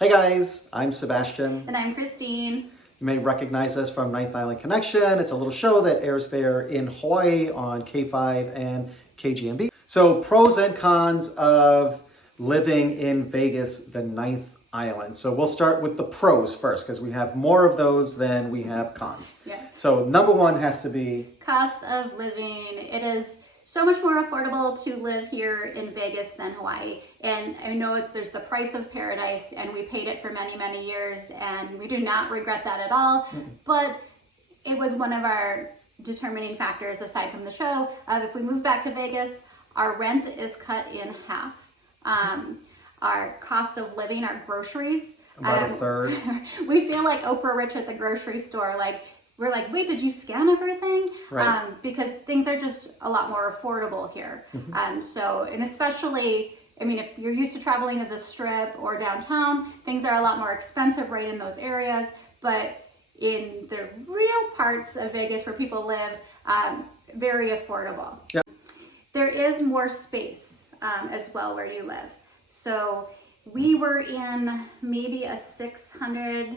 Hey guys, I'm Sebastian. And I'm Christine. You may recognize us from Ninth Island Connection. It's a little show that airs there in Hawaii on K5 and KGMB. So pros and cons of living in Vegas, the Ninth Island. So we'll start with the pros first because we have more of those than we have cons. Yeah. So number one has to be cost of living. It is so much more affordable to live here in Vegas than Hawaii. And I know there's the price of paradise, and we paid it for many, many years, and we do not regret that at all. But it was one of our determining factors, aside from the show, of if we move back to Vegas, our rent is cut in half. Our cost of living, our groceries, about a third. We feel like Oprah Rich at the grocery store. We're like, wait, did you scan everything? Right. Because things are just a lot more affordable here. And especially, I mean, if you're used to traveling to the Strip or downtown, things are a lot more expensive right in those areas. But in the real parts of Vegas where people live, very affordable. Yeah. There is more space as well where you live. So we were in maybe a 600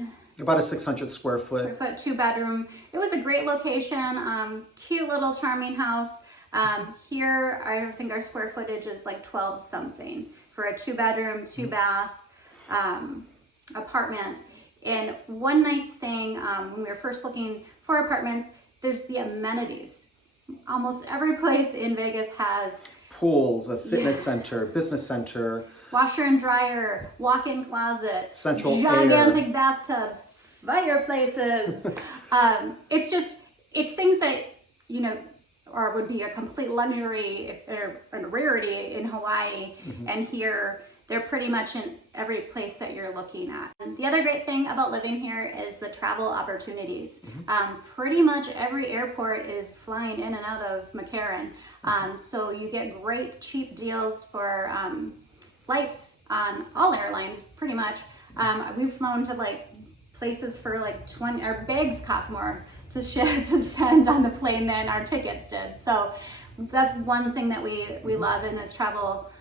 square foot. 2-bedroom. It was a great location, cute little charming house. Here, I think our square footage is like 12 something for a 2-bedroom, 2-bath apartment. And one nice thing, when we were first looking for apartments, there's the amenities. Almost every place in Vegas has Pools, a fitness center, business center, washer and dryer, walk-in closets, central gigantic air. bathtubs, fireplaces. It's things that, or would be a complete luxury or a rarity in Hawaii. And here, they're pretty much in every place that you're looking at. And the other great thing about living here is the travel opportunities. Pretty much every airport is flying in and out of McCarran. So you get great cheap deals for flights on all airlines, pretty much. We've flown to places for 20, our bags cost more to send on the plane than our tickets did. So that's one thing that we love, and as travel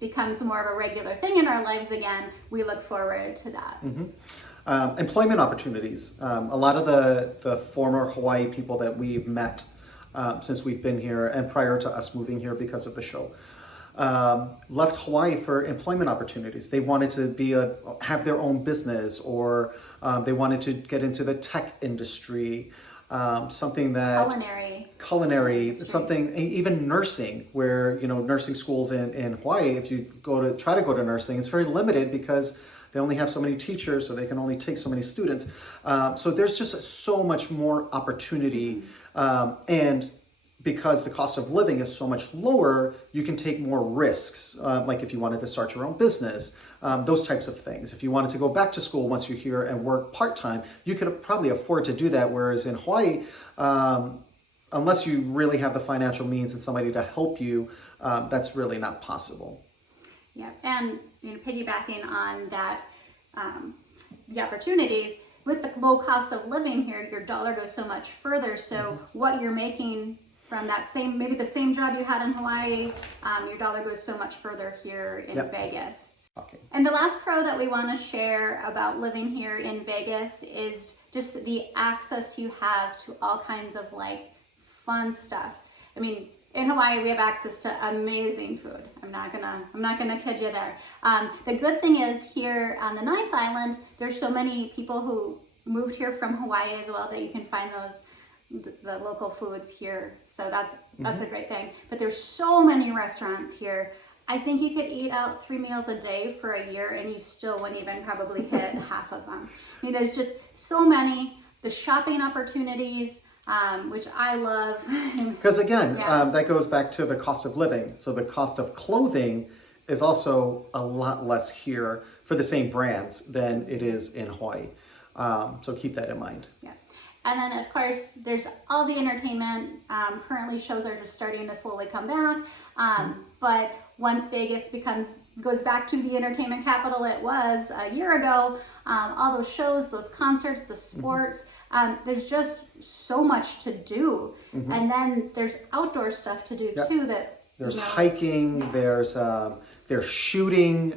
becomes more of a regular thing in our lives again, we look forward to that. Employment opportunities. A lot of the former Hawaii people that we've met since we've been here and prior to us moving here because of the show, left Hawaii for employment opportunities. They wanted to have their own business, or they wanted to get into the tech industry, something that culinary, something, even nursing, where nursing schools in Hawaii, if you try to go to nursing, it's very limited because they only have so many teachers, so they can only take so many students. So there's just so much more opportunity, and because the cost of living is so much lower, you can take more risks, like if you wanted to start your own business, those types of things. If you wanted to go back to school once you're here and work part-time, you could probably afford to do that, whereas in Hawaii, unless you really have the financial means and somebody to help you, that's really not possible. Yeah, and piggybacking on that, the opportunities, with the low cost of living here, your dollar goes so much further, so what you're making from that maybe the same job you had in Hawaii, your dollar goes so much further here in Vegas. Okay. And the last pro that we want to share about living here in Vegas is just the access you have to all kinds of fun stuff. I mean, in Hawaii, we have access to amazing food. I'm not gonna kid you there. The good thing is here on the Ninth Island, there's so many people who moved here from Hawaii as well that you can find the local foods here. So that's a great thing. But there's so many restaurants here. I think you could eat out 3 meals a day for a year and you still wouldn't even probably hit half of them. I mean, there's just so many. The shopping opportunities, which I love. Because again, that goes back to the cost of living. So the cost of clothing is also a lot less here for the same brands than it is in Hawaii. So keep that in mind. Yeah. And then of course, there's all the entertainment. Currently shows are just starting to slowly come back. But once Vegas goes back to the entertainment capital it was a year ago, all those shows, those concerts, the sports, there's just so much to do. And then there's outdoor stuff to do too that There's Yes. hiking. There's shooting.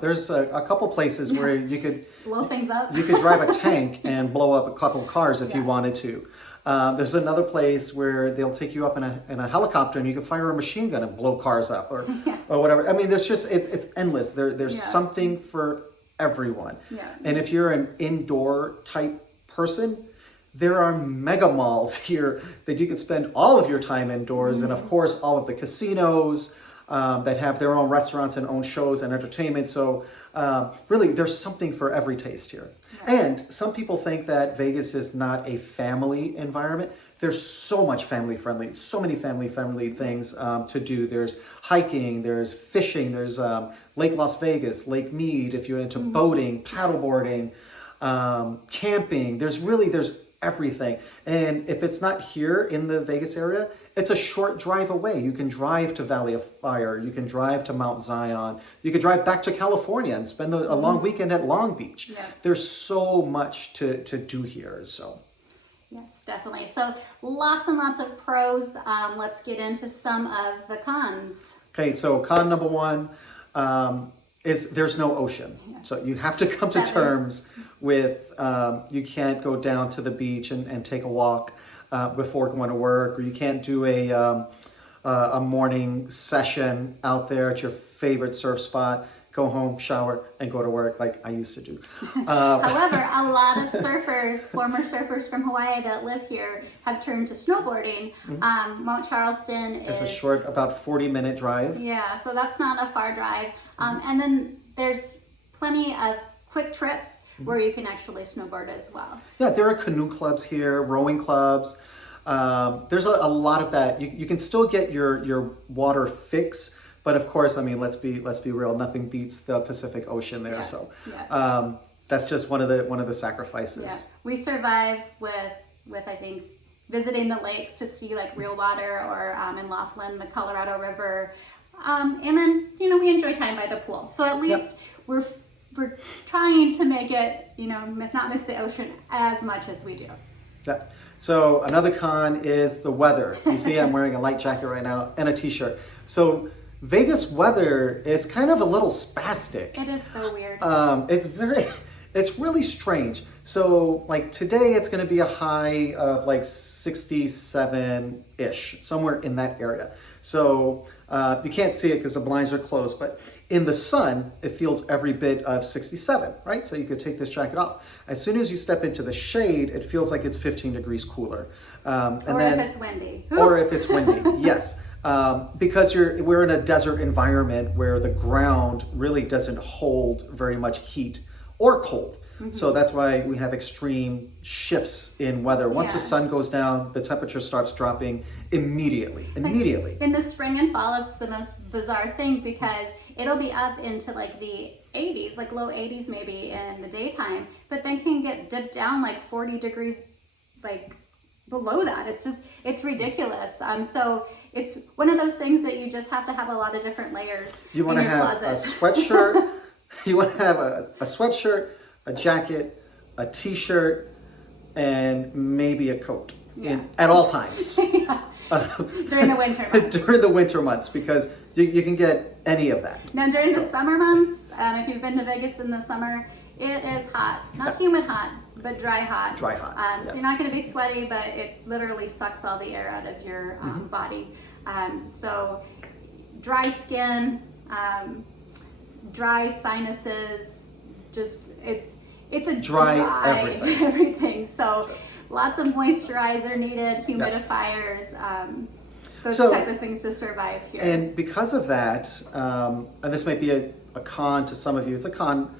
There's a couple places where you could Blow things up. you could drive a tank and blow up a couple cars if you Yeah. wanted to. There's another place where they'll take you up in a helicopter and you can fire a machine gun and blow cars up or whatever. I mean, there's just it's endless. There's Yeah. something for everyone. Yeah. And if you're an indoor type person, there are mega malls here that you can spend all of your time indoors, and of course all of the casinos that have their own restaurants and own shows and entertainment. So really, there's something for every taste here. And some people think that Vegas is not a family environment. There's so much family friendly, so many family friendly things to do. There's hiking, there's fishing, there's Lake Las Vegas, Lake Mead, if you're into boating, paddleboarding, camping. There's everything. And if it's not here in the Vegas area, it's a short drive away. You can drive to Valley of Fire. You can drive to Mount Zion. You could drive back to California and spend a long weekend at Long Beach. Yeah. There's so much to do here. So. Yes, definitely. So lots and lots of pros. Let's get into some of the cons. Okay, so con number one is there's no ocean. Yes. So you have to come to terms with you can't go down to the beach and take a walk before going to work, or you can't do a morning session out there at your favorite surf spot, go home, shower, and go to work like I used to do. However, a lot of surfers, former surfers from Hawaii that live here, have turned to snowboarding. Mount Charleston It's is a short, about 40-minute drive. yeah, so that's not a far drive. And then there's plenty of quick trips where you can actually snowboard as well. Yeah, there are canoe clubs here, rowing clubs. There's a lot of that. You can still get your water fix, but of course, I mean, let's be real. Nothing beats the Pacific Ocean there. Yeah, So yeah. that's just one of the sacrifices. Yeah, we survive with I think visiting the lakes to see like real water, or in Laughlin, the Colorado River, and then we enjoy time by the pool. So at least we're trying to make it not miss the ocean as much as we do. Yeah. So another con is the weather. You see, I'm wearing a light jacket right now and a t-shirt. So Vegas weather is kind of a little spastic. It is so weird. It's really strange. So like today it's going to be a high of like 67-ish, somewhere in that area. So you can't see it because the blinds are closed, but in the sun, it feels every bit of 67, right? So you could take this jacket off. As soon as you step into the shade, it feels like it's 15 degrees cooler. If it's windy. Or if it's windy, yes. Because we're in a desert environment where the ground really doesn't hold very much heat or cold. So that's why we have extreme shifts in weather. Once the sun goes down, the temperature starts dropping immediately. In the spring and fall, it's the most bizarre thing because it'll be up into like the 80s, like low 80s maybe in the daytime, but then can get dipped down like 40 degrees like below that. It's ridiculous. So it's one of those things that you just have to have a lot of different layers You want to have a sweatshirt, you want to have a sweatshirt, a jacket, a t-shirt, and maybe a coat at all times. During the winter months. During the winter months, because you can get any of that. Now during the summer months, if you've been to Vegas in the summer, it is hot. Not humid hot, but dry hot. Dry hot, So you're not going to be sweaty, but it literally sucks all the air out of your body. So dry skin, dry sinuses, just it's a dry everything. So lots of moisturizer needed, humidifiers, those type of things to survive here. And because of that, and this might be a con to some of you, it's a con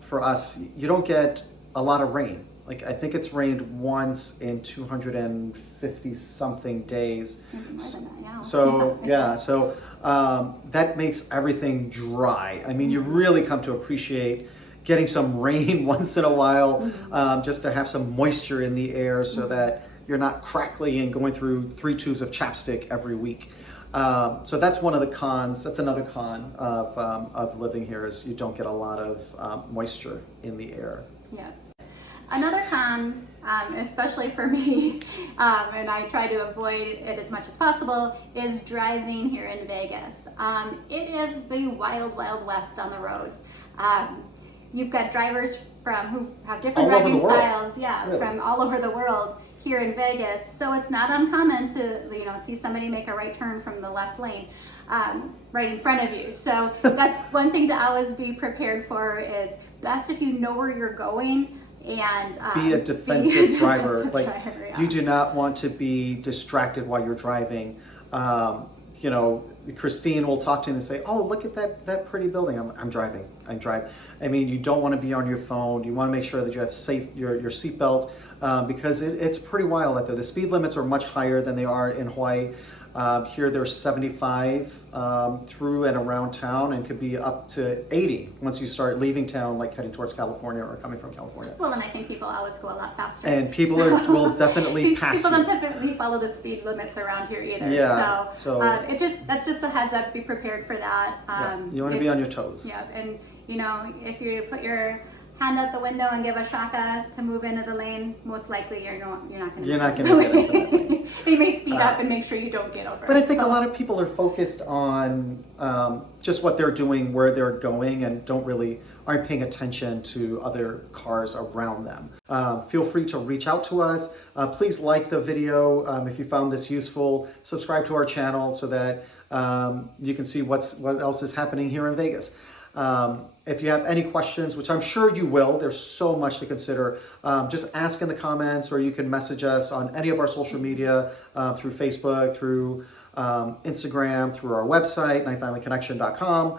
for us, you don't get a lot of rain. Like I think it's rained once in 250 something days. So so that makes everything dry. I mean, you really come to appreciate getting some rain once in a while, just to have some moisture in the air so that you're not crackly and going through 3 tubes of chapstick every week. So that's one of the cons. That's another con of living here, is you don't get a lot of moisture in the air. Yeah. Another con especially for me, and I try to avoid it as much as possible, is driving here in Vegas. It is the wild, wild west on the roads. You've got drivers who have different All over driving the world. styles, Really. from all over the world here in Vegas. So it's not uncommon to see somebody make a right turn from the left lane right in front of you. So that's one thing to always be prepared for. Is best if you know where you're going and Be a defensive driver. defensive Like driver, yeah. you do not want to be distracted while you're driving. Christine will talk to you and say, "Oh, look at that pretty building." I'm driving. I mean, you don't want to be on your phone. You want to make sure that you have your seatbelt because it's pretty wild out there. The speed limits are much higher than they are in Hawaii. Here there's 75 through and around town, and could be up to 80 once you start leaving town, like heading towards California or coming from California. Well, and I think people always go a lot faster. And people will definitely pass People you. don't typically follow the speed limits around here either. Yeah, So, so- that's just a heads up. Be prepared for that. You want to be on your toes. Yeah, and if you put your hand out the window and give a shaka to move into the lane, most likely you're not going to. You're not going to get into that lane. They may speed up and make sure you don't get over. But I think a lot of people are focused on just what they're doing, where they're going, and aren't paying attention to other cars around them. Feel free to reach out to us. Please like the video if you found this useful. Subscribe to our channel so that you can see what else is happening here in Vegas. If you have any questions, which I'm sure you will, there's so much to consider, just ask in the comments, or you can message us on any of our social media, through Facebook, through Instagram, through our website, nightfamilyconnection.com.